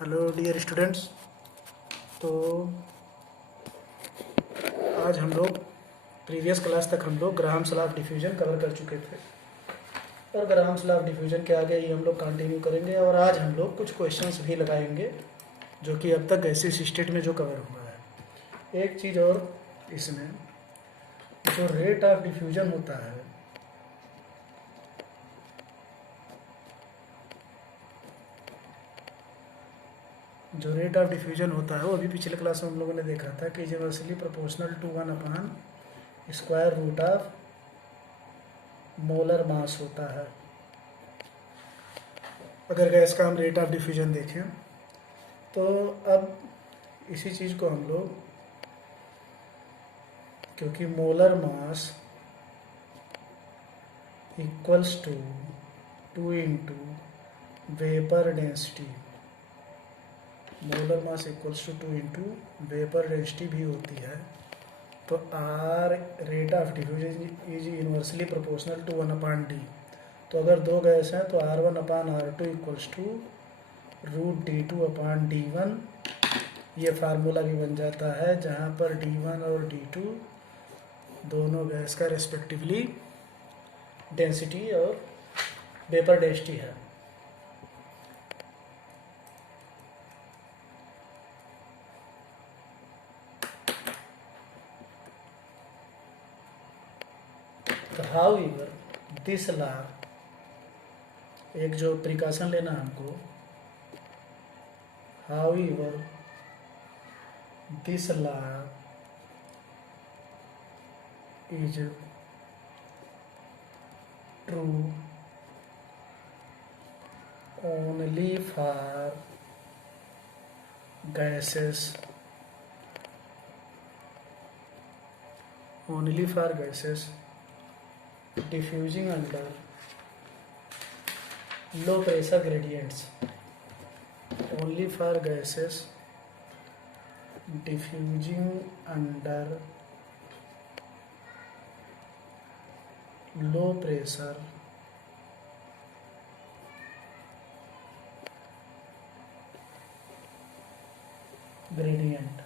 Hello dear students. तो आज हम लोग प्रीवियस क्लास तक हम लोग Graham's law of diffusion cover कर चुके थे और ग्राहम्स लॉ ऑफ डिफ्यूजन के आगे ही हम लोग कंटिन्यू करेंगे और आज हम लोग कुछ क्वेश्चंस भी लगाएंगे जो कि अब तक गैसियस स्टेट में जो कवर हुआ है। एक चीज़ और, इसमें जो रेट ऑफ डिफ्यूजन होता है वो अभी पिछले क्लास में हम लोगों ने देखा था कि universally proportional to 1 upon square root of molar mass होता है। अगर गैस का हम रेट ऑफ डिफ्यूजन देखें तो अब इसी चीज़ को हम लोग, क्योंकि molar mass equals to 2 into vapour density, molar mass equals to 2 into vapour density भी होती है, तो R rate of diffusion is inversely proportional to 1 upon D. तो अगर दो गैस हैं तो R1 upon R2 equals to root D2 upon D1। ये फार्मूला भी बन जाता है जहाँ पर D1 और D2 दोनों गैस का रेस्पेक्टिवली डेंसिटी और वेपर डेंसिटी है। तो हाउएवर दिस लॉ, एक जो प्रिकॉशन लेना हमको, however this law is true only for gases, diffusing under low pressure gradients, only for gases diffusing under low pressure gradient.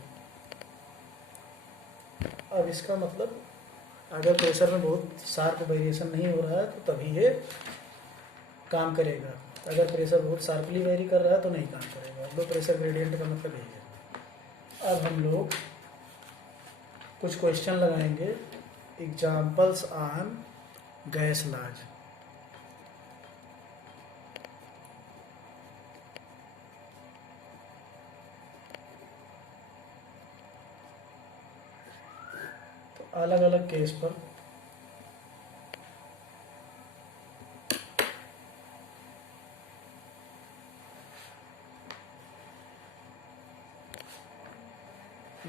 अब इसका मतलब, अगर प्रेशर में बहुत शार्प वेरिएशन नहीं हो रहा है तो तभी ये काम करेगा, अगर प्रेशर बहुत शार्पली वेरी कर रहा है तो नहीं काम करेगा। लो प्रेशर ग्रेडियंट का मतलब यही है। अब हम लोग कुछ क्वेश्चन लगाएंगे, एग्जाम्पल्स ऑन गैस लॉज। अलग अलग केस पर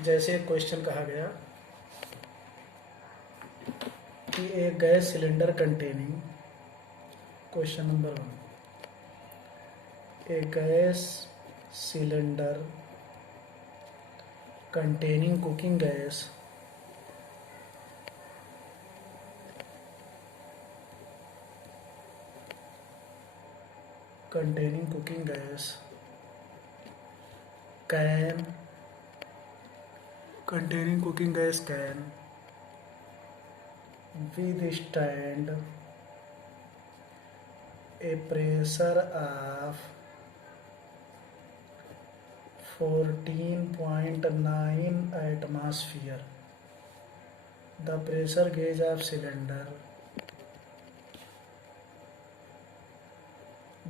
जैसे क्वेश्चन कहा गया कि एक gas cylinder containing, question number 1, A gas cylinder containing cooking gas can withstand a pressure of 14.9 atmosphere. The pressure gauge of cylinder,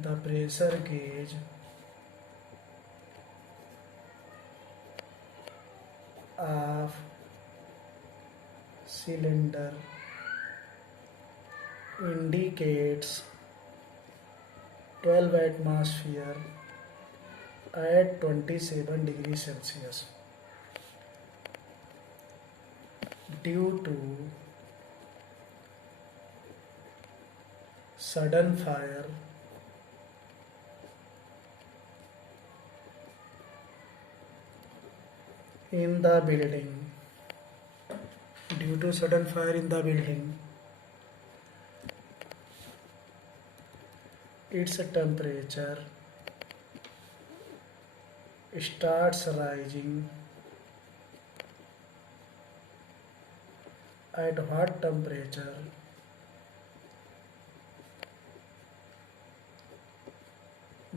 the pressure gauge of cylinder indicates 12 atmosphere at 27 degrees Celsius. Due to sudden fire in the building, its temperature starts rising at what temperature?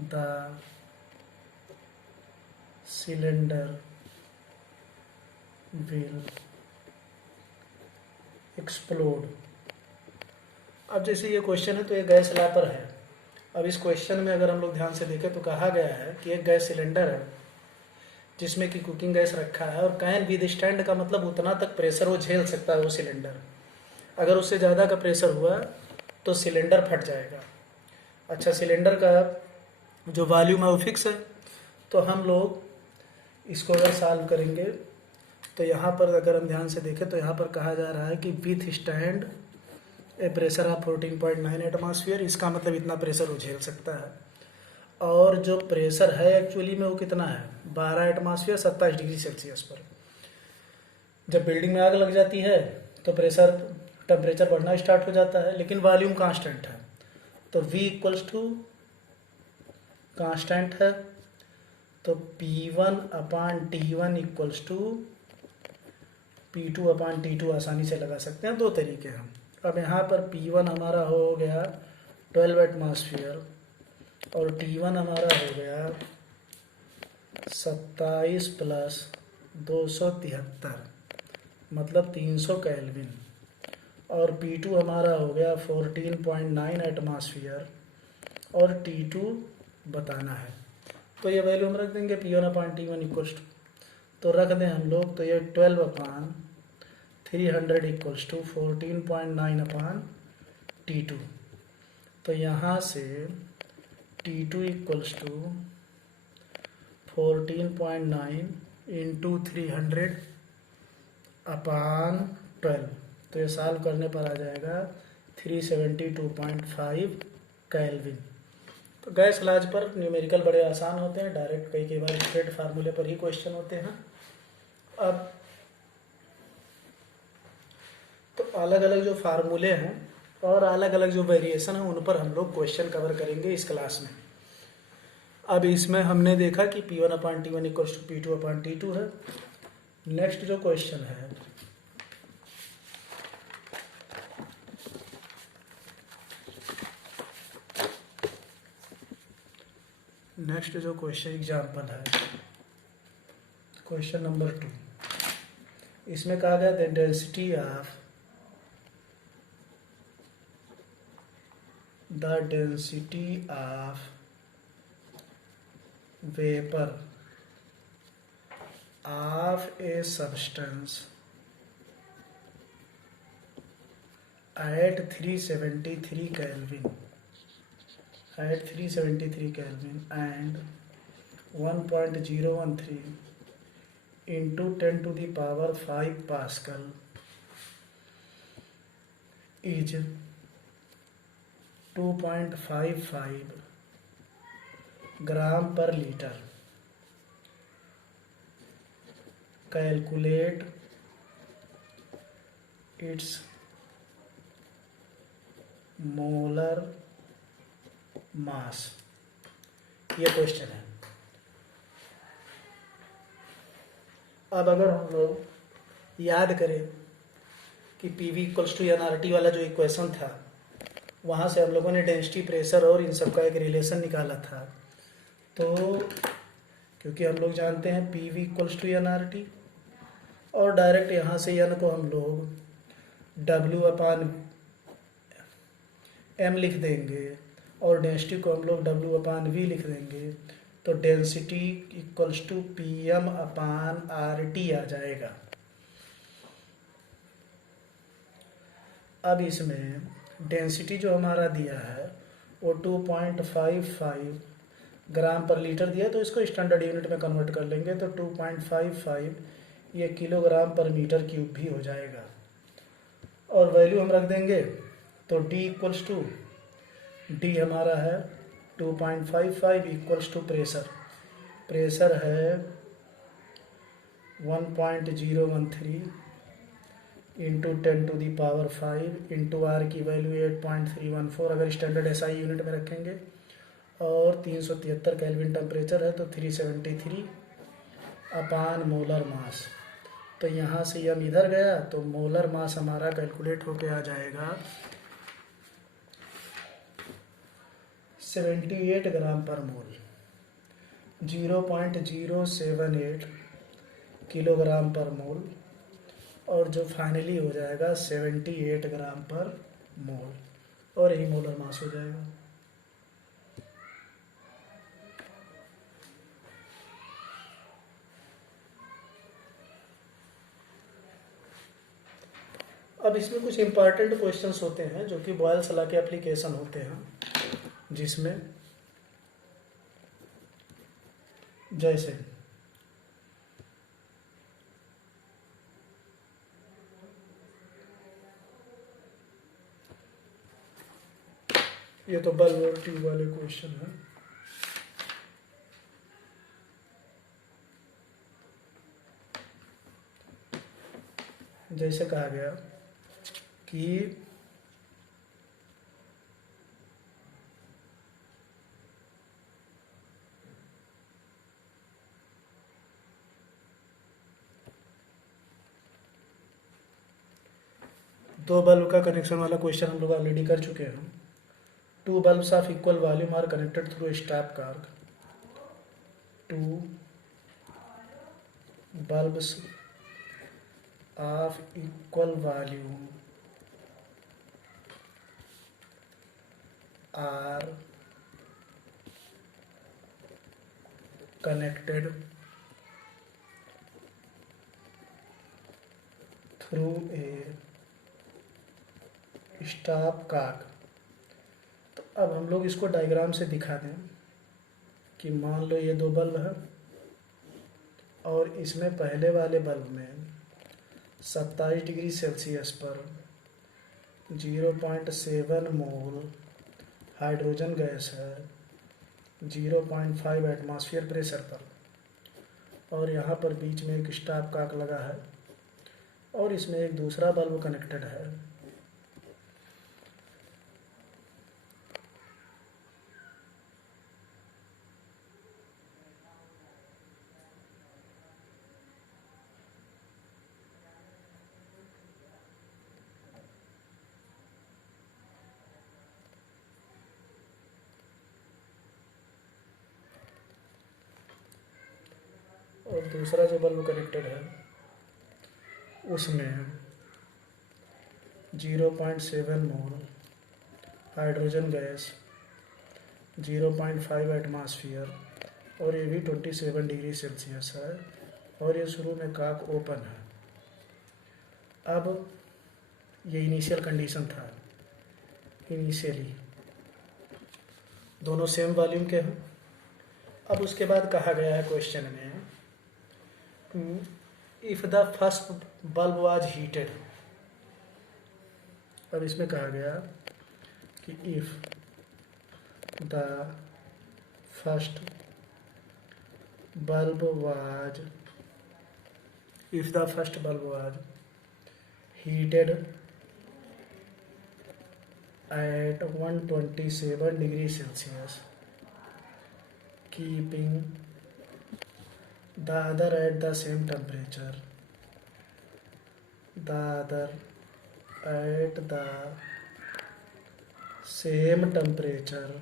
The cylinder will explode. अब जैसे ये question है तो ये gas लापर है। अब इस question में अगर हम लोग ध्यान से देखें तो कहा गया है कि एक गैस सिलेंडर है जिसमें कि कुकिंग गैस रखा है, और कैन विदस्टैंड का मतलब उतना तक प्रेशर वो झेल सकता है वो सिलेंडर। अगर उससे ज़्यादा का प्रेशर हुआ तो सिलेंडर फट जाएगा। अच्छा, सिलेंडर का जो वॉल्यूम है वो फिक्स है, तो हम लोग इसको अगर सॉल्व करेंगे तो यहाँ पर अगर हम ध्यान से देखें तो यहाँ पर कहा जा रहा है कि with stand A pressure of 14.9 atmosphere, इसका मतलब इतना प्रेशर वो झेल सकता है। और जो प्रेशर है एक्चुअली में वो कितना है, 12 एटमॉस्फेयर 27 डिग्री सेल्सियस पर। जब बिल्डिंग में आग लग जाती है तो टेम्परेचर बढ़ना स्टार्ट हो जाता है, लेकिन वॉल्यूम कांस्टेंट है, तो V इक्वल्स टू कांस्टेंट है, तो P1/T1 इक्वल्स टू P2/T2 आसानी से लगा सकते हैं। दो तरीके हैं। अब यहाँ पर P1 हमारा हो गया 12 एटमॉस्फेयर और T1 हमारा हो गया 27 प्लस 273 मतलब 300 केल्विन, और P2 हमारा हो गया 14.9 एटमॉस्फेयर और T2 बताना है। तो ये वैल्यू हम रख देंगे P1/T1 इक्वल्स टू, तो रख दें हम लोग, तो ये 12/300 इक्वल्स टू 14.9/T2। तो यहाँ से T2 इक्वल्स टू 14.9 इंटू 300/12, तो ये सॉल्व करने पर आ जाएगा 372.5 केल्विन। तो गैस लाज पर न्यूमेरिकल बड़े आसान होते हैं, डायरेक्ट कई बार स्ट्रेट फार्मूले पर ही क्वेश्चन होते हैं। अब तो अलग अलग जो फार्मूले हैं और अलग अलग जो वेरिएशन है उन पर हम लोग क्वेश्चन कवर करेंगे इस क्लास में। अब इसमें हमने देखा कि P1/T1 इक्वल्स टू P2/T2 है। नेक्स्ट जो क्वेश्चन है एग्जाम्पल है क्वेश्चन नंबर 2। इसमें कहा गया the density of vapour of a substance at 373 Kelvin and 1.013 into 10 to the power 5 Pascal is 2.55 gram per liter. Calculate its molar mass. ये question है। अब अगर हम लोग याद करें कि PV इक्वल्स टू NRT वाला जो इक्वेशन था, वहाँ से हम लोगों ने डेंसिटी, प्रेशर और इन सब का एक रिलेशन निकाला था। तो क्योंकि हम लोग जानते हैं PV इक्वल्स टू NRT, और डायरेक्ट यहाँ से N को हम लोग W/M लिख देंगे और डेंसिटी को हम लोग W/V लिख देंगे, तो डेंसिटी इक्वल्स टू PM/RT आ जाएगा। अब इसमें डेंसिटी जो हमारा दिया है वो 2.55 ग्राम पर लीटर दिया है, तो इसको स्टैंडर्ड यूनिट में कन्वर्ट कर लेंगे तो 2.55 ये किलोग्राम पर मीटर क्यूब भी हो जाएगा। और वैल्यू हम रख देंगे, तो D इक्वल्स टू D हमारा है 2.55 इक्वल्स टू प्रेशर है 1.013 into 10 to the power 5 into R की वैल्यू 8.314 अगर स्टैंडर्ड SI यूनिट में रखेंगे, और 373 केल्विन टेम्परेचर है तो 373 अपान मोलर मास। तो यहाँ से यम इधर गया तो मोलर मास हमारा कैलकुलेट होके आ जाएगा 78 ग्राम पर मोल, 0.078 किलोग्राम पर मोल, और जो फाइनली हो जाएगा 78 ग्राम पर मोल, और यही मोलर मास हो जाएगा। अब इसमें कुछ इंपॉर्टेंट क्वेश्चंस होते हैं जो कि बॉयल्स लॉ के एप्लीकेशन होते हैं, जिसमें जैसे ये तो बल्ब और ट्यूब वाले क्वेश्चन है। जैसे कहा गया कि दो बल्ब का कनेक्शन वाला क्वेश्चन हम लोग ऑलरेडी कर चुके हैं। Two bulbs of equal volume are connected through stopcock. Two bulbs of equal volume are connected through a stop cock। तो अब हम लोग इसको डायग्राम से दिखा दें कि मान लो ये दो बल्ब है और इसमें पहले वाले बल्ब में 27 डिग्री सेल्सियस पर 0.7 मोल हाइड्रोजन गैस है 0.5 एटमॉस्फेयर प्रेशर पर, और यहाँ पर बीच में एक स्टॉप कॉक लगा है और इसमें एक दूसरा बल्ब कनेक्टेड है। और दूसरा जो बल्ब कनेक्टेड है उसमें 0.7 मोल हाइड्रोजन गैस 0.5 एटमॉस्फेयर, और ये भी 27 डिग्री सेल्सियस है, और ये शुरू में कॉक ओपन है। अब ये इनिशियल कंडीशन था, इनिशियली दोनों सेम वॉल्यूम के हैं। अब उसके बाद कहा गया है क्वेश्चन में if the first bulb was heated. अब इसमें कहा गया कि if the first bulb was heated at 127 degree Celsius, keeping the other at the same temperature, the other at the same temperature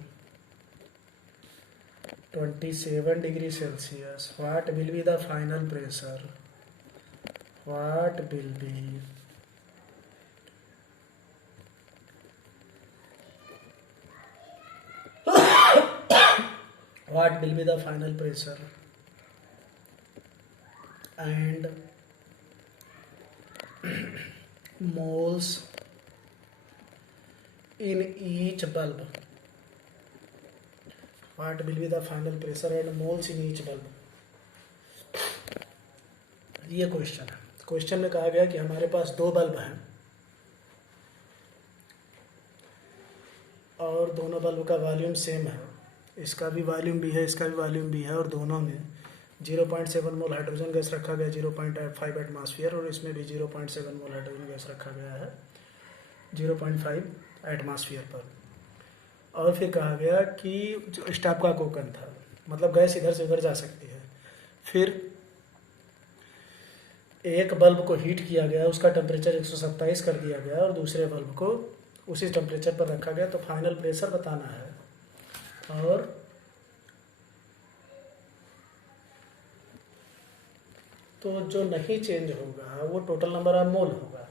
27 degree Celsius, what will be the final pressure? What will be the final pressure and moles in each bulb? What will be the final pressure and moles in each bulb? ये question है। Question में कहा गया कि हमारे पास दो bulb हैं और दोनों बल्ब का वॉल्यूम सेम है, इसका भी वॉल्यूम भी है, इसका भी वॉल्यूम भी है, और दोनों में 0.7 मोल हाइड्रोजन गैस रखा गया 0.5 एटमॉस्फेयर, और इसमें भी 0.7 मोल हाइड्रोजन गैस रखा गया है 0.5 एटमॉस्फेयर पर। और फिर कहा गया कि जो स्टॉप का कोकन था, मतलब गैस इधर से उधर जा सकती है। फिर एक बल्ब को हीट किया गया, उसका टेम्परेचर 127 कर दिया गया और दूसरे बल्ब को उसी टेम्परेचर पर रखा गया, तो फाइनल प्रेशर बताना है। और तो जो नहीं चेंज होगा वो टोटल नंबर ऑफ मोल होगा।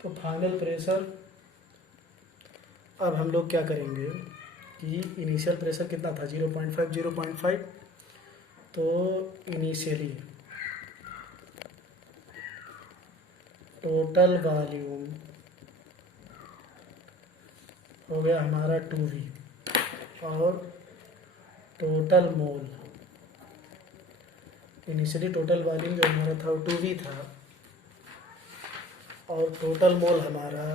तो फाइनल प्रेशर, अब हम लोग क्या करेंगे कि इनिशियल प्रेशर कितना था 0.5, तो इनिशियली टोटल वॉल्यूम हो गया हमारा 2V और total mole, initially total volume जो हमारा था वो 2V था और टोटल मोल हमारा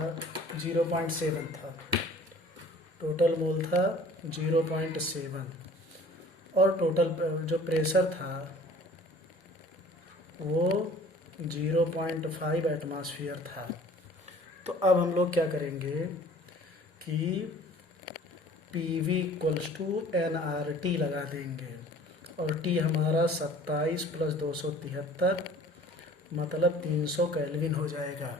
0.7 था, टोटल मोल था 0.7 और टोटल जो प्रेशर था वो 0.5 एटमॉस्फेयर था। तो अब हम लोग क्या करेंगे कि PV इक्वल्स टू nRT लगा देंगे और T हमारा 27 + 273 मतलब 300 केल्विन हो जाएगा।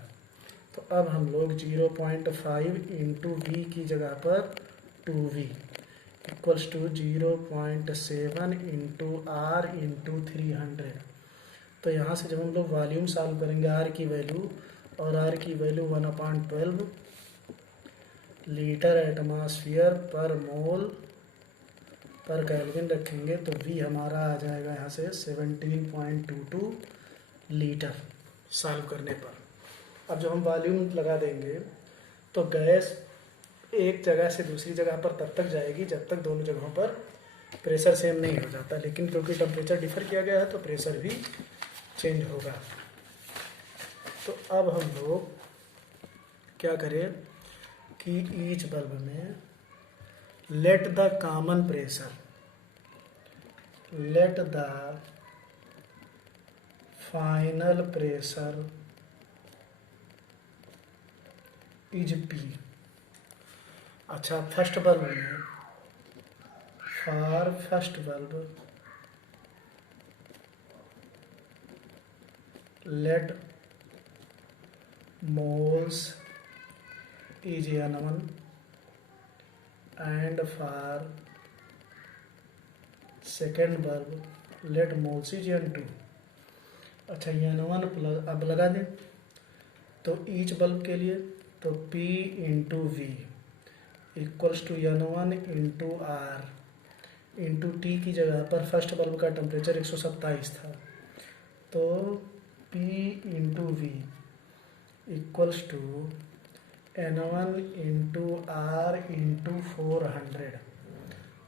तो अब हम लोग 0.5 इंटू V की जगह पर 2V equals to 0.7 into R into 300। तो यहाँ से जब हम लोग वॉल्यूम सॉल्व करेंगे R की वैल्यू, और R की वैल्यू 1/12 लीटर एटमॉस्फेयर पर मोल पर केल्विन रखेंगे, तो V हमारा आ जाएगा यहाँ से 17.22 लीटर सॉल्व करने पर। अब जब हम वॉल्यूम लगा देंगे तो गैस एक जगह से दूसरी जगह पर तब तक जाएगी जब तक दोनों जगहों पर प्रेशर सेम नहीं हो जाता, लेकिन क्योंकि टेम्परेचर डिफर किया गया है तो प्रेशर भी चेंज होगा। तो अब हम लोग क्या करें कि ईच बल्ब में let the common pressure, let the final pressure is P। अच्छा, फर्स्ट बल्ब में for first bulb let moles is N1 and for second bulb let moles is N2। अच्छा, N1 प्लस, अब लगा दें तो each bulb के लिए तो P into V equals to N1 into R into T की जगह पर फर्स्ट बल्ब का टेम्परेचर 127 था, तो P into V equals to N1 into R into 400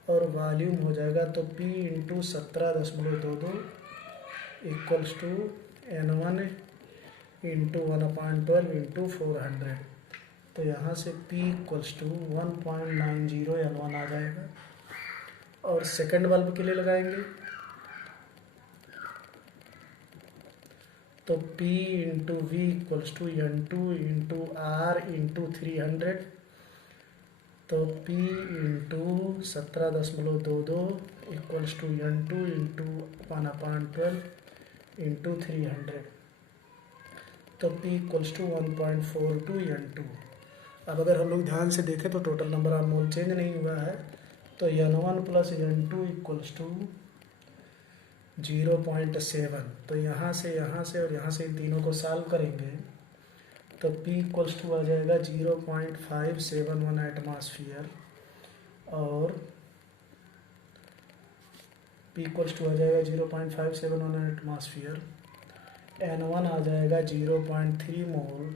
और वॉल्यूम हो जाएगा तो P into 17.22 equals to N1 into 1/12 into 400। तो यहाँ से P इक्वल्स टू 1.90 N1 आ जाएगा। और सेकंड बल्ब के लिए लगाएंगे तो P into V equals to N2 into R into 300, तो P into 17.22 equals to N2 into 1/12 into 300, तो P इक्वल्स टू 1.42 N2। अब अगर हम लोग ध्यान से देखें तो total number of mole change नहीं हुआ है, तो N1 plus N2 equals to 0.7। तो यहाँ से और यहाँ से इन तीनों को सॉल्व करेंगे तो P इक्वल्स टू आ जाएगा 0.571 एटमॉस्फेयर और P इक्वल्स टू आ जाएगा 0.571 एटमॉस्फेयर, N1 आ जाएगा 0.3 मोल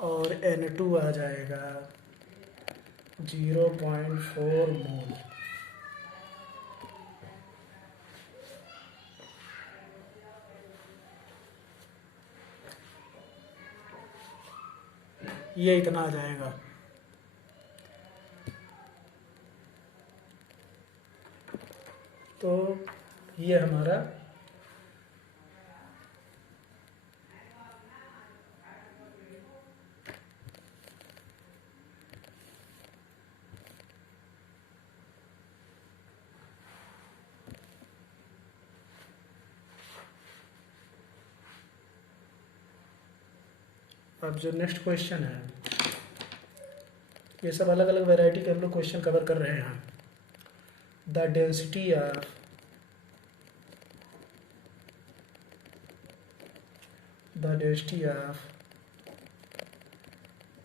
और N2 आ जाएगा 0.4 मोल। ये इतना आ जाएगा। तो ये हमारा अब जो नेक्स्ट क्वेश्चन है, ये सब अलग अलग वैरायटी के हम लोग क्वेश्चन कवर कर रहे हैं। The density of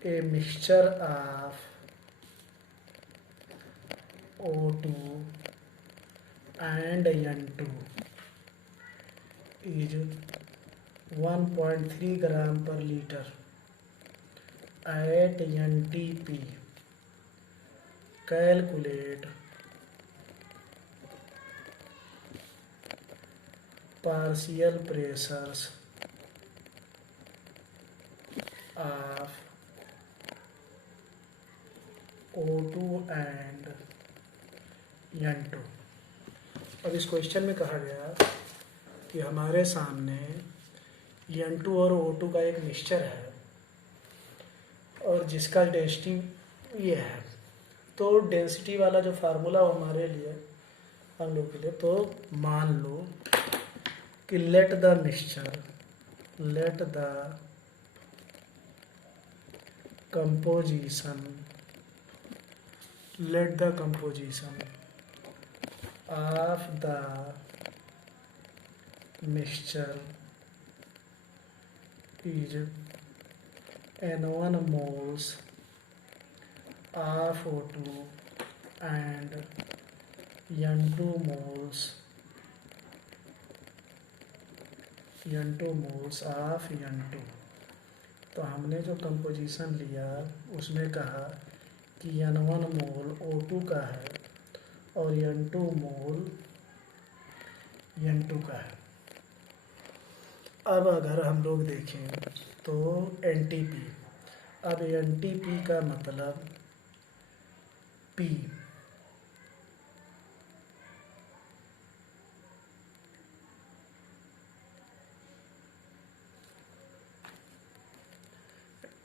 a mixture of O2 and N2 is 1.3 gram per liter at NTP. Calculate partial pressures of O2 and N2। अब इस क्वेश्चन में कहा गया कि हमारे सामने N2 और O2 का एक मिक्सचर है और जिसका डेंसिटी ये है। तो डेंसिटी वाला जो फार्मूला हमारे लिए हम लोग के लिए, तो मान लो कि let the composition of the mixture is N1 moles of O2 and N2 moles of N2। तो हमने जो कंपोजिशन लिया उसमें कहा कि N1 मोल O2 का है और N2 मोल N2 का है। अब अगर हम लोग देखें तो NTP, अब NTP का मतलब P,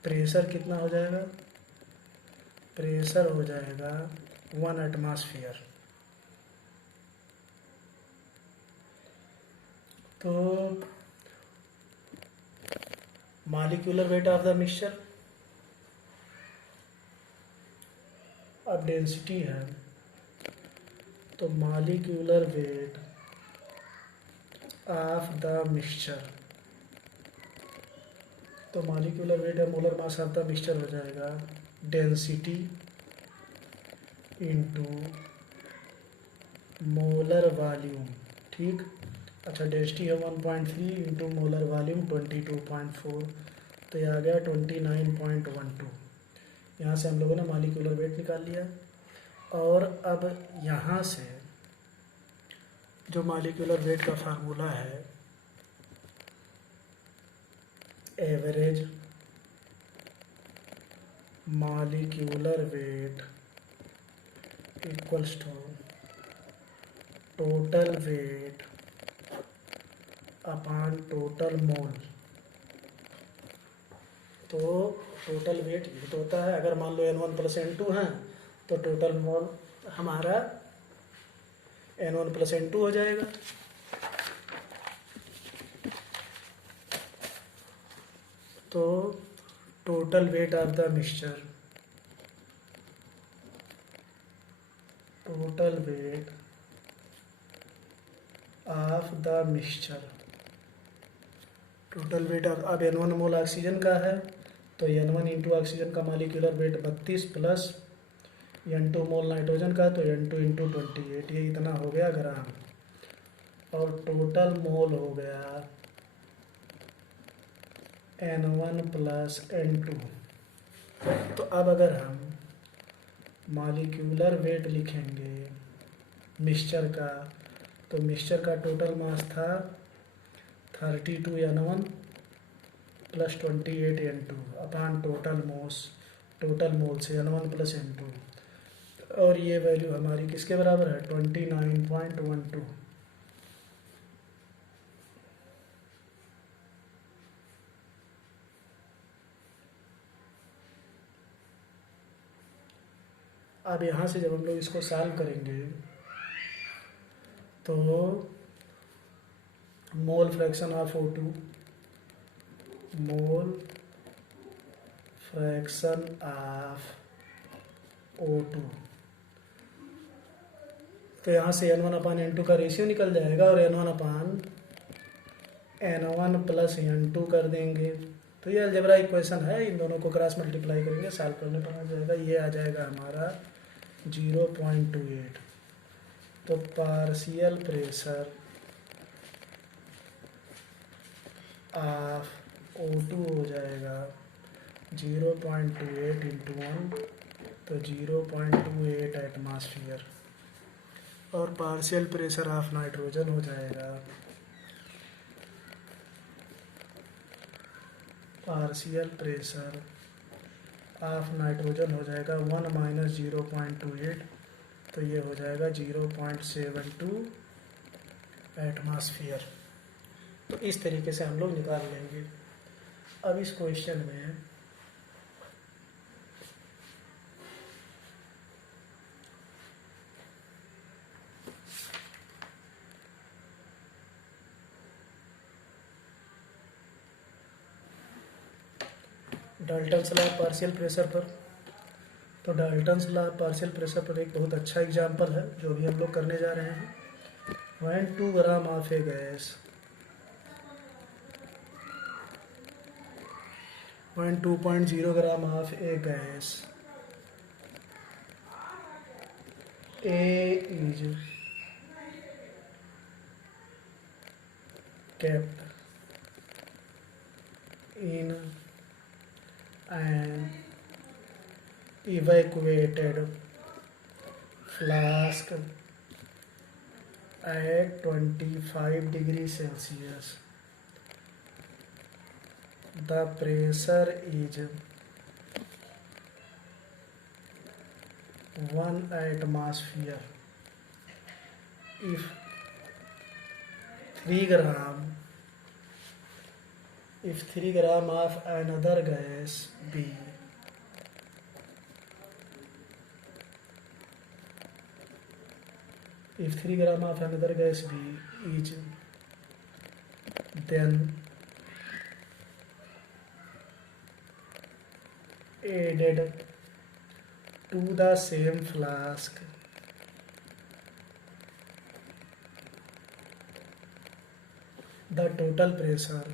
प्रेशर कितना हो जाएगा? प्रेशर हो जाएगा 1 एटमॉस्फेयर। तो molecular weight of the mixture, अब डेंसिटी है तो molecular weight of the mixture, तो मॉलिक्यूलर वेट है molar mass of the mixture हो जाएगा डेंसिटी इंटू मोलर वॉल्यूम। ठीक, अच्छा डेंसिटी है 1.3 इंटू मोलर वॉल्यूम 22.4, तो ये आ गया 29.12। यहाँ से हम लोगों ने मॉलिक्यूलर वेट निकाल लिया। और अब यहाँ से जो मॉलिक्यूलर वेट का फार्मूला है, average molecular weight equals to total weight upon total mole. तो टोटल वेट ये तो होता है, अगर मान लो N1 प्लस N2 है तो टोटल मोल हमारा N1 प्लस N2 हो जाएगा। तो total weight of the mixture, total weight of the mixture, total weight of, अब N1 मोल ऑक्सीजन का है तो N1 इंटू ऑक्सीजन का molecular weight 32 plus N2 mole nitrogen का तो N2 इंटू 28, ये इतना हो गया ग्राम। और टोटल मोल हो गया N1 प्लस N2। तो अब अगर हम मॉलिक्यूलर वेट लिखेंगे मिक्सचर का, तो मिक्सचर का टोटल मास था 32 N1 plus 28 N2 upon total मोल से N1 प्लस N2, और ये वैल्यू हमारी किसके बराबर है? 29.12। अब यहाँ से जब हम लोग इसको सॉल्व करेंगे तो mole fraction of O2, mole fraction of O2। तो यहाँ से N1/N2 का रेशियो निकल जाएगा और N1/N1 प्लस N2 कर देंगे। तो ये अलजेब्रा इक्वेशन है, इन दोनों को क्रॉस मल्टीप्लाई करेंगे, सॉल्व करने पर आ जाएगा। ये आ जाएगा हमारा 0.28। तो पार्शियल प्रेशर ऑफ O2 हो जाएगा 0.28 इंटू 1, तो 0.28 एटमॉस्फेयर। और पार्शियल प्रेशर ऑफ नाइट्रोजन हो जाएगा पार्शियल प्रेशर ऑफ नाइट्रोजन हो जाएगा 1 माइनस 0.28, तो ये हो जाएगा 0.72 एटमॉस्फेयर। तो इस तरीके से हम लोग निकाल लेंगे। अब इस क्वेश्चन में डाल्टन्स लॉ पार्शियल प्रेशर पर, तो डाल्टन्स लॉ पार्शियल प्रेशर पर एक बहुत अच्छा एग्जाम्पल है जो भी हम लोग करने जा रहे हैं। when 2 gram of A gas, when 2.0 gram of A gas A is kept in an evacuated flask at 25 degrees Celsius, the pressure is 1 atmosphere if 3 gram of another gas B is then added to the same flask, the total pressure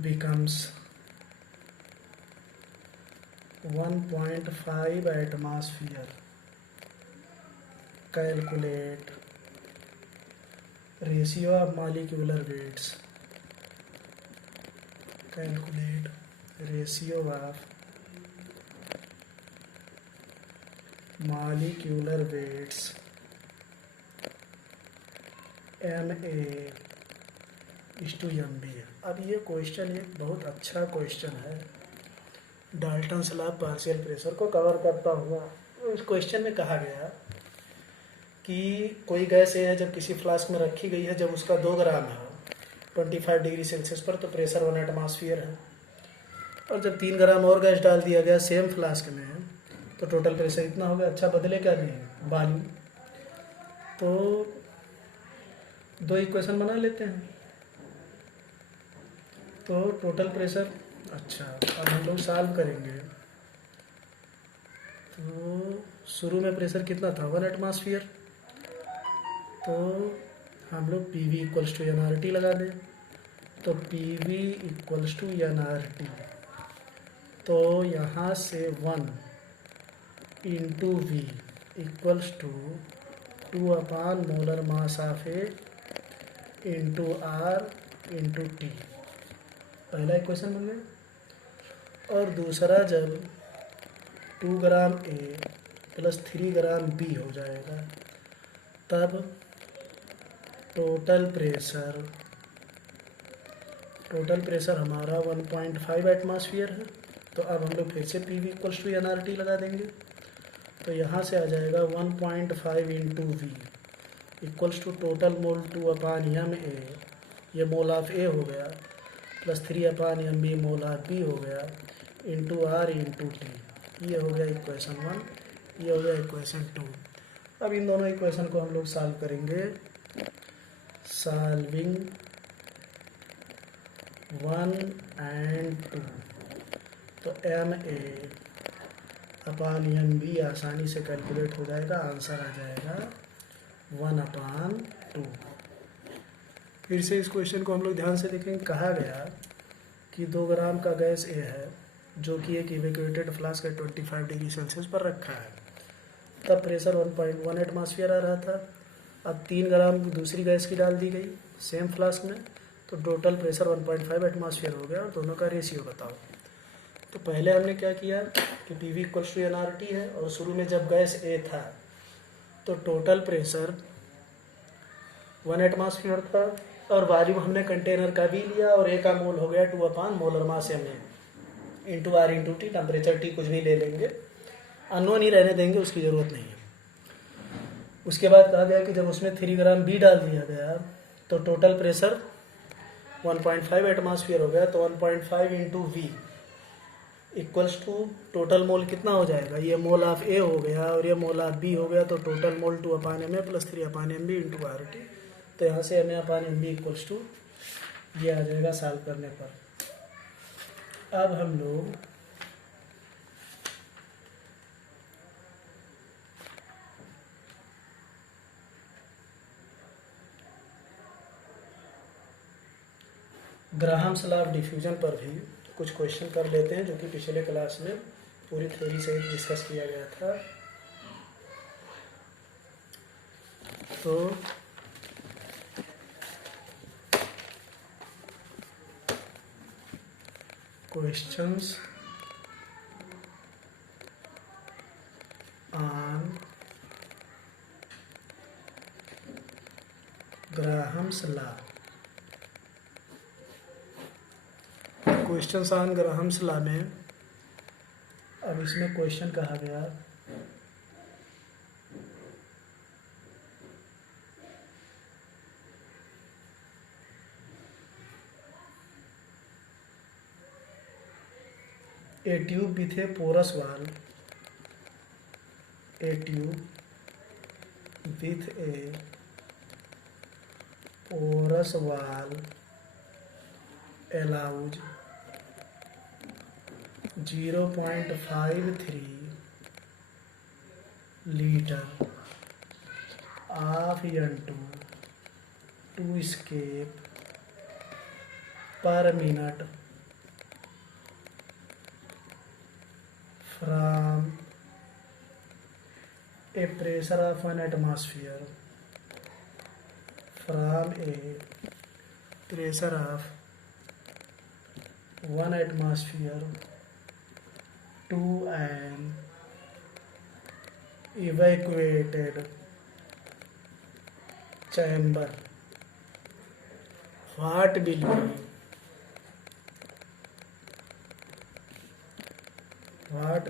becomes 1.5 atmosphere. Calculate ratio of molecular weights. Calculate ratio of molecular weights MA/MB। अब ये question एक बहुत अच्छा question है, Dalton's law partial pressure को cover करता हुआ। इस क्वेश्चन में कहा गया कि कोई गैस है जब किसी फ्लास्क में रखी गई है, जब उसका 2 ग्राम है 25 डिग्री सेल्सियस पर, तो प्रेशर 1 एटमॉस्फेयर है। और जब 3 ग्राम और गैस डाल दिया गया सेम फ्लास्क में, तो टोटल प्रेशर इतना हो गया। अच्छा, बदले क्या नहीं, बालू। तो 2 इक्वेशन बना लेते हैं। तो टोटल प्रेशर, अच्छा अब हम लोग सॉल्व करेंगे। तो शुरू में प्रेशर कितना था, 1 एटमॉस्फेयर। तो हम लोग PV इक्वल्स टू NRT लगा दें। तो PV इक्वल्स टू NRT, तो यहाँ से 1 into V equals to 2 molar mass of A into R into T, पहला इक्वेशन बन गया। और दूसरा, जब 2 gram A plus 3 gram B हो जाएगा, तब टोटल प्रेशर हमारा 1.5 एटमॉस्फेयर है। तो अब हम लोग फिर से PV इक्वल्स टू NRT लगा देंगे। तो यहाँ से आ जाएगा 1.5 into V equals to total mole 2/MA, ये मोल ऑफ A हो गया, plus 3/MB mole of B हो गया, इंटू R इंटू T। ये हो गया इक्वेशन 1, ये हो गया इक्वेशन 2। अब इन दोनों इक्वेशन को हम लोग सॉल्व करेंगे। सॉल्विंग 1 and 2, तो M A upon M B आसानी से कैलकुलेट हो जाएगा, आंसर आ जाएगा 1/2। फिर से इस क्वेश्चन को हम लोग ध्यान से देखेंगे। कहा गया कि 2 ग्राम का गैस ए है जो कि एक इवेक्यूएटेड फ्लास्क है 25 डिग्री सेल्सियस पर रखा है, तब प्रेशर 1.1 एटमॉस्फेयर आ रहा था। अब 3 ग्राम दूसरी गैस की डाल दी गई सेम फ्लास्क में, तो टोटल प्रेशर 1.5 एटमॉस्फेयर हो गया और दोनों का रेशियो बताओ। तो पहले हमने क्या किया कि P V equals to NRT है, और शुरू में जब गैस ए था तो टोटल प्रेशर 1 एटमॉस्फेयर था, और वॉल्यूम हमने कंटेनर का भी लिया, और ए का मोल हो गया molar mass M A into R into T, temperature T कुछ भी ले लेंगे, अननोन ही रहने देंगे, उसकी ज़रूरत नहीं है। उसके बाद कहा गया कि जब उसमें 3 ग्राम बी डाल दिया गया तो टोटल प्रेशर 1.5 एटमॉस्फेयर हो गया, तो 1.5 into V equals to total mole कितना हो जाएगा, ये मोल ऑफ ए हो गया और ये मोल ऑफ बी हो गया, तो total mole 2/ma plus 3/mb into R T, तो यहाँ से ma/mb इक्वल्स टू ये आ जाएगा सॉल्व करने पर। अब हम लोग ग्राहम्स लॉ ऑफ डिफ्यूजन पर भी कुछ क्वेश्चन कर लेते हैं, जो कि पिछले क्लास में पूरी थ्योरी से डिस्कस किया गया था। तो questions on Graham's law, questions on Graham's law में अब इसमें क्वेश्चन कहा गया a tube with a porous wall, a tube with a porous wall allows 0.53 liter of N2 to escape per minute from a pressure of 1 atmosphere, from a pressure of 1 atmosphere to an evacuated chamber. What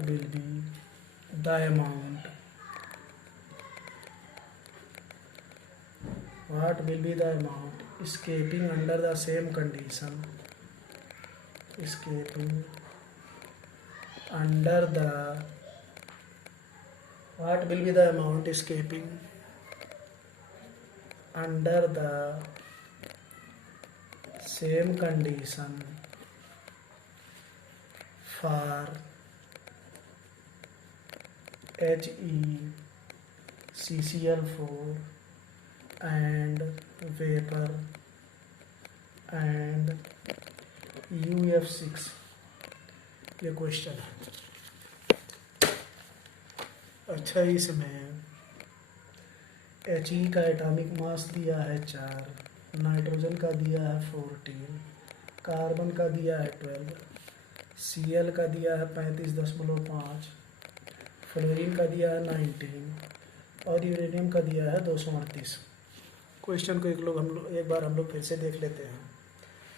will be the amount? What will be the amount escaping under the same condition? Escaping under the, what will be the amount escaping under the same condition for HeCl4 and vapor and UF6? ये question है। अच्छा, इसमें He का atomic mass दिया है 4, nitrogen का दिया है 14, कार्बन का दिया है 12, Cl का दिया है 35.5, फ्लोरीन का दिया है 19 और यूरेनियम का दिया है 238। क्वेश्चन को एक बार हम लोग फिर से देख लेते हैं।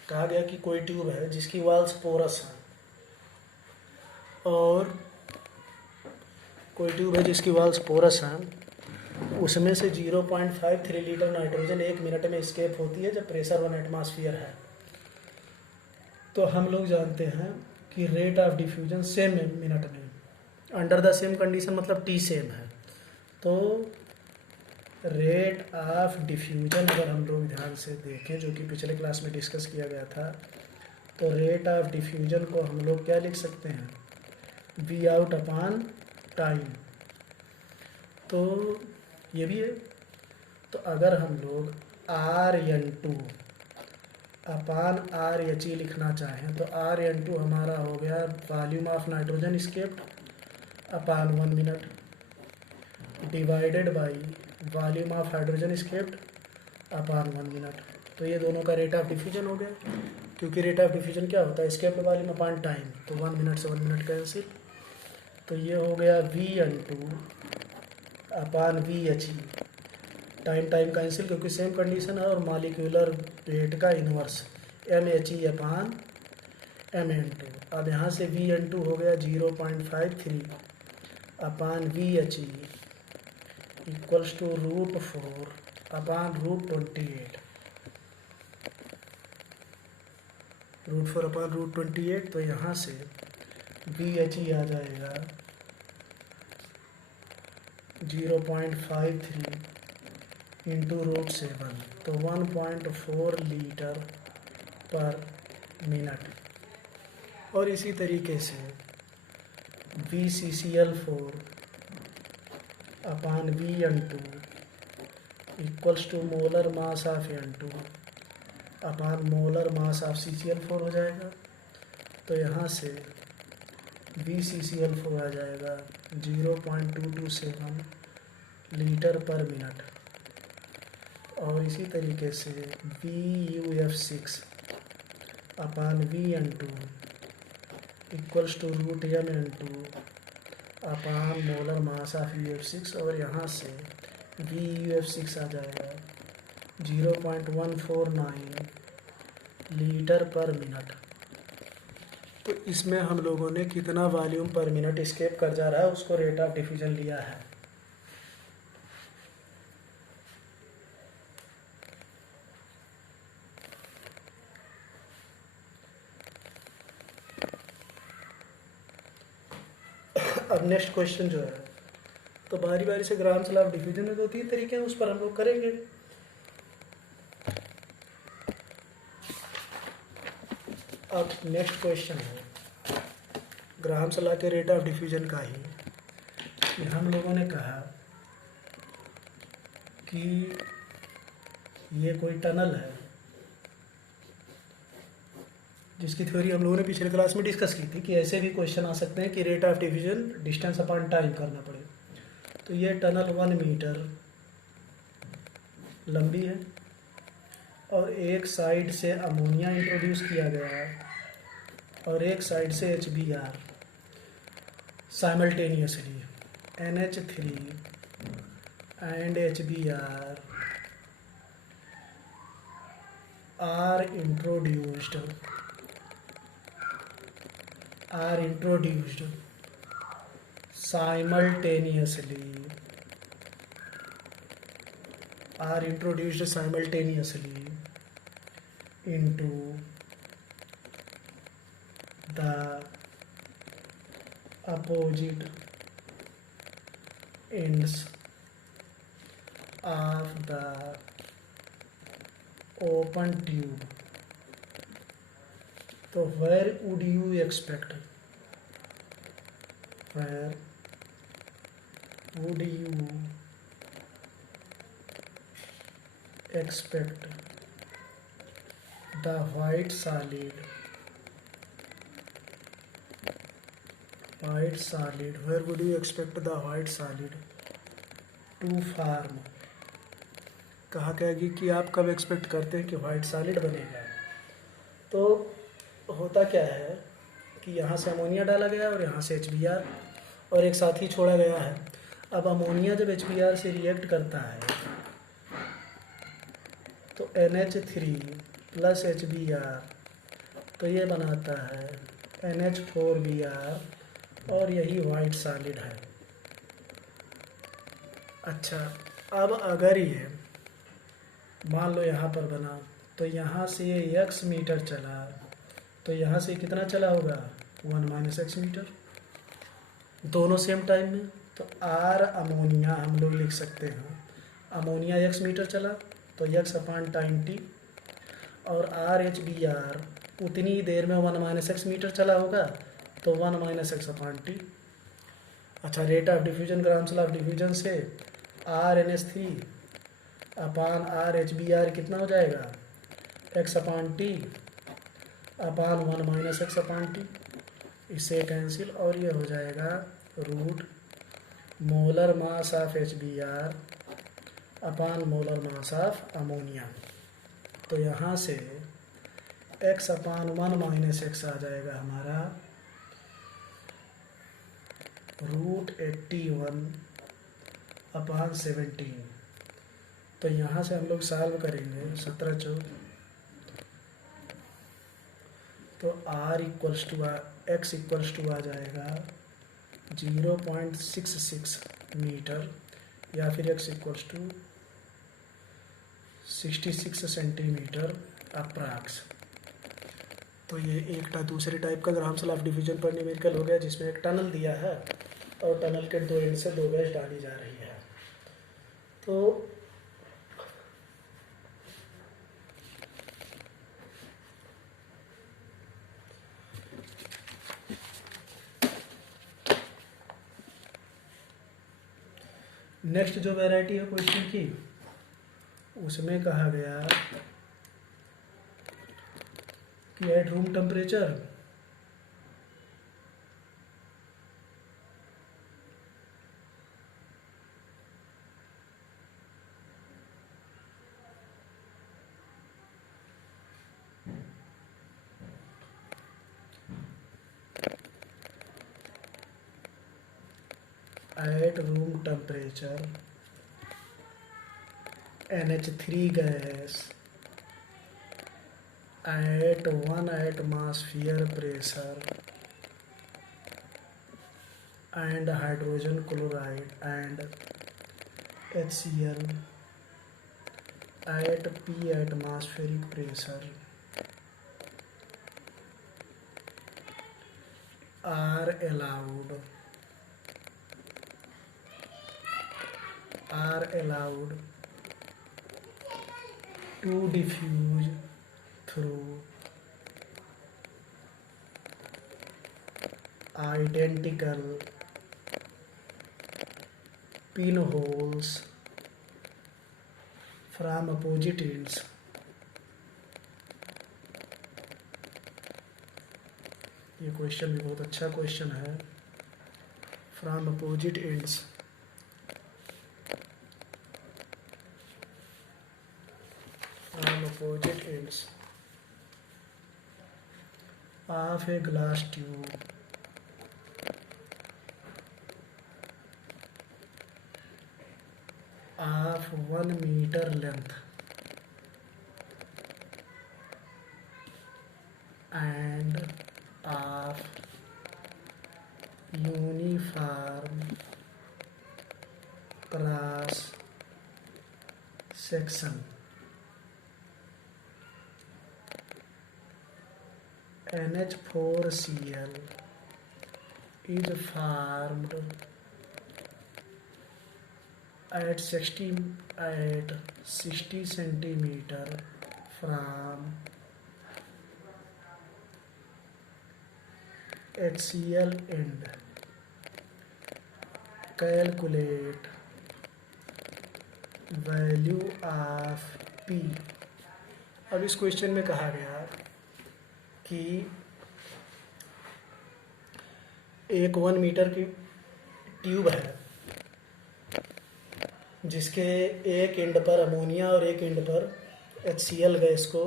कहा गया कि कोई ट्यूब है जिसकी वॉल्स पोरस हैं, और कोई ट्यूब है जिसकी वॉल्स पोरस हैं, उसमें से 0.53 लीटर नाइट्रोजन 1 मिनट में एस्केप होती है जब प्रेशर 1 एटमॉस्फेयर है। तो हम लोग जानते हैं कि rate of diffusion same minute में, अंडर द सेम कंडीशन मतलब टी सेम है, तो रेट ऑफ डिफ्यूजन अगर हम लोग ध्यान से देखें, जो कि पिछले क्लास में डिस्कस किया गया था, तो रेट ऑफ डिफ्यूजन को हम लोग क्या लिख सकते हैं, वी आउट अपान टाइम। तो ये भी है। तो अगर हम लोग R N two upon R H E लिखना चाहें तो आर एन टू हमारा हो गया volume of nitrogen escaped upon 1 minute divided by volume of hydrogen escaped upon 1 minute. तो ये दोनों का रेट ऑफ डिफ्यूजन हो गया, क्योंकि रेट ऑफ डिफ्यूजन क्या होता है, स्केप्ड वॉल्यूम अपान टाइम, तो 1 मिनट से 1 मिनट कैंसिल। तो ये हो गया V N two upon V H E, time time cancel क्योंकि सेम कंडीशन है, और मॉलिक्यूलर रेट का inverse M H E upon M N two. अब यहाँ से वी एन टू हो गया 0.53 upon V H E equals to √4 upon √28, √4 upon √28। तो यहाँ से वी एच ई आ जाएगा 0.53 इंटू √7, तो 1.4 लीटर पर मिनट। और इसी तरीके से VCCl4 upon V N two equals to molar mass of N two upon molar mass of CCl4 हो जाएगा। तो यहाँ से VCCl4 आ जाएगा 0.227 लीटर पर मिनट। और इसी तरीके से VuF6 upon V N two equals to √m(n2) upon molar mass of UF6, और यहाँ से VuF6 आ जाएगा 0.149 लीटर पर मिनट। तो इसमें हम लोगों ने कितना वॉल्यूम पर मिनट स्केप कर जा रहा है उसको रेट ऑफ डिफ्यूजन लिया है। अब नेक्स्ट क्वेश्चन जो है, तो बारी बारी से ग्राम्स लॉ ऑफ डिफ्यूजन में 2-3 तरीके हैं, उस पर हम लोग करेंगे। अब नेक्स्ट क्वेश्चन है ग्राम्स लॉ के रेट ऑफ डिफ्यूजन का ही, कि हम लोगों ने कहा कि ये कोई टनल है जिसकी थ्योरी हम लोगों ने पिछले क्लास में डिस्कस की थी, कि ऐसे भी क्वेश्चन आ सकते हैं कि rate of diffusion distance upon time करना पड़े। तो ये टनल 1 मीटर लंबी है और एक साइड से अमोनिया इंट्रोड्यूस किया गया है और एक साइड से HBr simultaneously NH3 and HBr are introduced simultaneously into the opposite ends of the open tube. तो where would you expect the white solid to form? कहा गया कि आप कब एक्सपेक्ट करते हैं कि वाइट सॉलिड बनेगा। तो होता क्या है कि यहाँ से अमोनिया डाला गया और यहाँ से HBr और एक साथ ही छोड़ा गया है। अब अमोनिया जब HBr से रिएक्ट करता है तो NH3 प्लस HBr, तो ये बनाता है NH4Br और यही वाइट सॉलिड है। अच्छा, अब अगर ये मान लो यहाँ पर बना, तो यहाँ से ये x मीटर चला, तो यहाँ से कितना चला होगा 1 - x मीटर, दोनों सेम टाइम में। तो R अमोनिया हम लोग लिख सकते हैं अमोनिया x मीटर चला तो x अपान टाइम t, और RHBr उतनी ही देर में 1 - x मीटर चला होगा तो 1 - x अपान t। अच्छा, rate of diffusion Graham's law of diffusion से RNH3 अपान RHBr कितना हो जाएगा, x अपान t अपान 1 - x अपान t, इससे कैंसिल, और ये हो जाएगा root molar mass of HBr upon molar mass of ammonia. तो यहाँ से x अपान 1 - x आ जाएगा हमारा रूट 81 अपान 17। तो यहाँ से हम लोग सॉल्व करेंगे 17 चौक, तो x इक्वल्स टू आ जाएगा 0.66 मीटर, या फिर x equals to 66 centimetre approx. तो ये एक दूसरे टाइप का ग्राम्स लॉ ऑफ डिवीजन पर न्यूमेरिकल हो गया, जिसमें एक टनल दिया है और टनल के दो एंड से 2 गैस डाली जा रही है। तो नेक्स्ट जो वैरायटी है क्वेश्चन की, उसमें कहा गया कि at room temperature NH3 gas at 1 atmosphere pressure and hydrogen chloride and HCl at P atmospheric pressure are allowed to diffuse through identical pinholes from opposite ends. ये क्वेश्चन भी बहुत अच्छा क्वेश्चन है। From opposite ends, of a glass tube of 1 meter length and of uniform cross section NH4Cl is formed at 60 centimeter from HCl end. Calculate value of P। अब इस question में कहा गया कि एक 1 मीटर की ट्यूब है, जिसके एक एंड पर अमोनिया और एक एंड पर HCl गैस को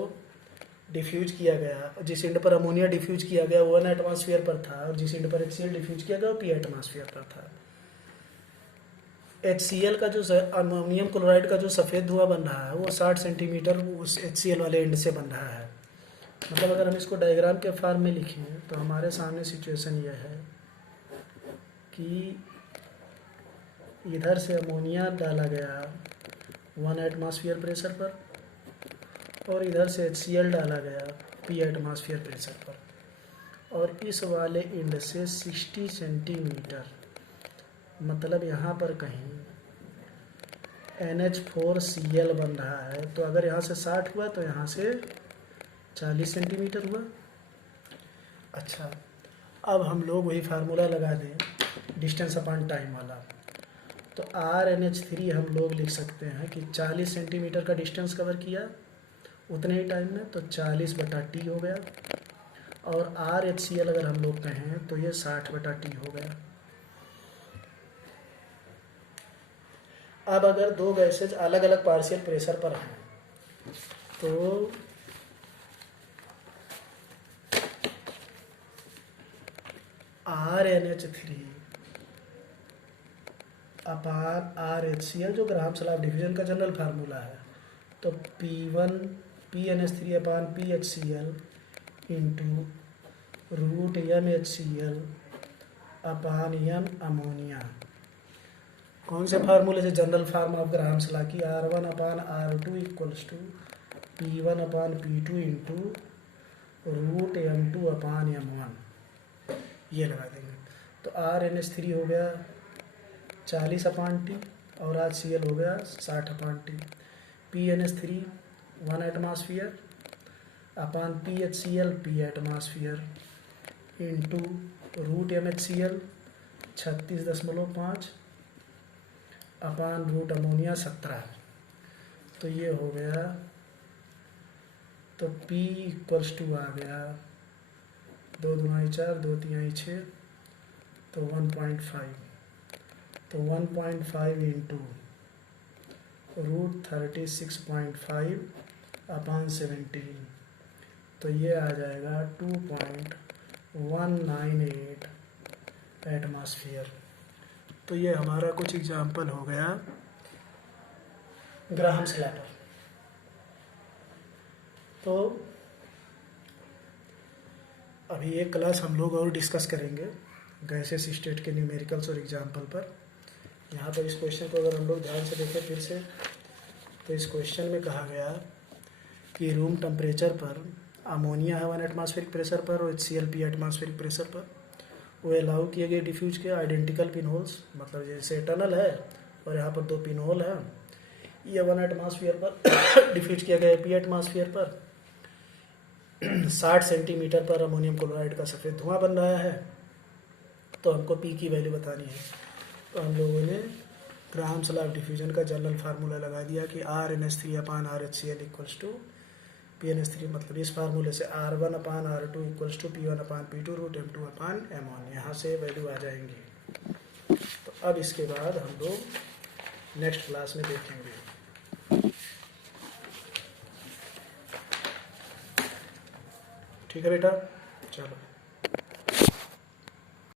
डिफ्यूज किया गया। जिस एंड पर अमोनिया डिफ्यूज किया गया वो 1 एटमॉस्फेयर पर था, और जिस एंड पर HCl डिफ्यूज किया गया वो P एटमॉस्फेयर पर था। HCl का जो अमोनियम क्लोराइड का जो सफ़ेद धुआं बन रहा है वो 60 सेंटीमीटर उस HCl वाले एंड से बन रहा है। मतलब अगर हम इसको डायग्राम के फॉर्म में लिखें तो हमारे सामने सिचुएशन यह है कि इधर से अमोनिया डाला गया 1 एटमॉस्फेयर प्रेशर पर, और इधर से HCl डाला गया P एटमॉस्फेयर प्रेशर पर, और इस वाले एंड से 60 सेंटीमीटर, मतलब यहाँ पर कहीं NH4Cl बन रहा है, तो अगर यहाँ से 60 हुआ तो यहाँ से 40 सेंटीमीटर हुआ। अच्छा, अब हम लोग वही फार्मूला लगा दें डिस्टेंस अपॉन टाइम वाला। तो RNH3 हम लोग लिख सकते हैं कि 40 सेंटीमीटर का डिस्टेंस कवर किया उतने ही टाइम में, तो 40/T हो गया। और RHCl अगर हम लोग कहें तो ये 60/T हो गया। अब अगर दो गैसेज अलग अलग पार्शियल प्रेशर पर हैं तो RNH3 अपान RHCl जो ग्राहम-श्मिट डिवीजन का जनरल फार्मूला है, तो PNH3 अपान PHCl इंटू रूट MHCl अपान M अमोनिया। कौन से फार्मूले से? जनरल फार्म ऑफ ग्राहम-श्मिट की R1 upon R2 equals to P1 upon P2 into root M2 upon M1, ये लगा देंगे। तो RNH3 हो गया 40/T और HCl हो गया 60/T। PNH3 1 atmosphere upon PHCl P atmosphere into root MHCl 36.5 upon root ammonia 17। तो ये हो गया, तो P इक्वल्स टू आ गया 2 दूनी 4 2 तिहाई 6, तो 1.5। तो 1.5 इंटू रूट 36.5 अपान 17, तो ये आ जाएगा 2.198 एटमॉस्फेयर। तो ये हमारा कुछ एग्जाम्पल हो गया ग्राहम-श्मिट पर। तो अभी एक क्लास हम लोग और डिस्कस करेंगे गैसेस स्टेट के न्यूमेरिकल्स और एग्जाम्पल पर। यहाँ पर इस क्वेश्चन को अगर हम लोग ध्यान से देखें फिर से, तो इस क्वेश्चन में कहा गया कि रूम टेम्परेचर पर अमोनिया है 1 एटमॉस्फेरिक प्रेशर पर और HCl P एटमॉस्फेरिक प्रेशर पर, वो अलाउ किए गए डिफ्यूज के आइडेंटिकल पिन होल्स, मतलब जैसे टनल है और यहाँ पर 2 पिन होल है, ये 1 एटमॉस्फेयर पर डिफ्यूज किया गया P एटमॉस्फेयर पर। 60 सेंटीमीटर पर अमोनियम क्लोराइड का सफ़ेद धुआं बन रहा है, तो हमको P की वैल्यू बतानी है। तो हम लोगों ने ग्राहम-श्मिट डिफ्यूजन का जनरल फार्मूला लगा दिया कि RNH3 upon RHCl equals to PNH3, मतलब इस फार्मूले से R1 upon R2 equals to P1 upon P2 root M2 upon M1, यहाँ से वैल्यू आ जाएंगी। तो अब इसके बाद हम लोग नेक्स्ट क्लास में देखेंगे। ठीक है बेटा, चलो।